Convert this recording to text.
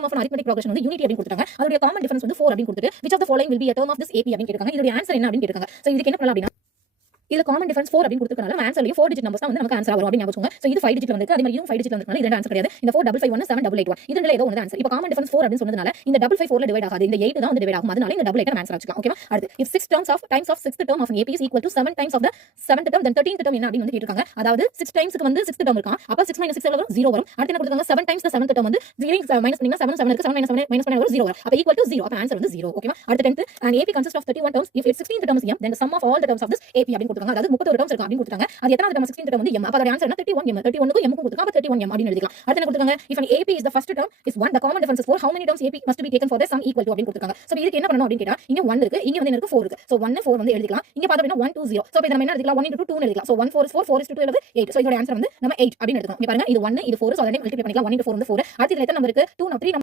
term of an arithmetic progression வந்து unity அப்படினு கொடுத்துட்டாங்க. அதோட common difference வந்து 4 அப்படினு கொடுத்துட்டு which of the following will be a term of this AP அப்படினு கேட்டிருக்காங்க. இதோட ஆன்சர் என்ன அப்படினு கேட்டிருக்காங்க. சோ இதுக்கு என்ன பண்ணலாம் அப்படினா இதுல காமன் டிஃபரன்ஸ் 4 அப்படினு கொடுத்திருக்கனால நம்ம ஆன்சர்லயே 4 டிஜிட் நம்பர்ஸ் தான் வந்து நமக்கு ஆன்சர் வரும் அப்படி ஞாபகம் வச்சுக்கோங்க. சோ இது 5 டிஜிட்ல வந்திருக்கு. அதே மாதிரி இதுவும் 5 டிஜிட்ல வந்திருக்கனால இது ஆன்சர் கிடையாது. இந்த 4551 7881 இதுல ஏதோ ஒன்னு ஆன்சர். இப்போ காமன் டிஃபரன்ஸ் 4 அப்படினு சொன்னதனால இந்த 554 ல டிவைட் ஆகாது. இந்த 8 தான் வந்து டிவைட் ஆகும். அதனால இந்த 88 நம்ம ஆன்சர் வச்சுக்கலாம். ஓகேவா? அடுத்து if 6 terms of times of 6th term of an AP is equal to 7 times of the 7th term then 13th term என்ன அப்படினு வந்து கேட்டிருக்காங்க. அதாவது 6 டைம்ஸ்க்கு வந்து 6th term இருக்கான். அப்ப 6 6 எவ்வளவு வரும்? 0 வரும். அடுத்து என்ன கொடுத்திருக்காங்க? 7 times the 7th term வந்து 0 மைனஸ் பண்ணீங்கன்னா 7 7 இருக்கு. 7 7 மைனஸ் பண்ணா வரும் 0 வரும். அப்ப equal to 0. அப்ப ஆன்சர் வந்து 0. ஓகேவா? அடுத்து 10th an AP consists of 31 terms if its 16th term is m then the sum of all the terms of this AP அப்படினு கொடுத்திருக்காங்க. அதாவது 31 terms இருக்கு அப்படினு கொடுத்திருக்காங்க. அது எத்தனாவது term 16th term வந்து m. அப்ப அதோட ஆன்சர் என்ன 31m. 31 க்கு m க்கு கொடுத்திருக்காங்க. அப்ப 31m அப்படினு எழுதிக்கலாம். அடுத்து என்ன கொடுத்திருக்காங்க? if an AP is the first term is 1 the common difference is 4 how many terms AP must be taken for the sum equal to அப்படினு கொடுத்திருக்காங்க. சோ இதுக்கு என்ன பண்ணனும் அப்படினு கேட்டா இங்க 1 இருக்கு. இங்க வந்து என்ன இருக்கு 4 இருக்கு. சோ 1 4 வந்து எழுதிக்கலாம். இங்க பார்த்தா அப்படினா 1 2 0. சோ இப்போ நம்ம என்ன எழுதிக்கலாம் 1 into 2 னு எழுதிக்கலாம். சோ 1 4 is 4 4 is 2 எவ்வளவு 8. சோ இதோட ஆன்சர் வந்து நம்ம 8 அப்படினு எடுத்துக்கலாம். இங்க பாருங்க இது 1 இது 4 சோ அதே மல்டிப்ளை பண்ணிக்கலாம். 1 into 4 வந்து 4. அடுத்து இதுல எத்தனை நம்பர் இருக்கு 2 3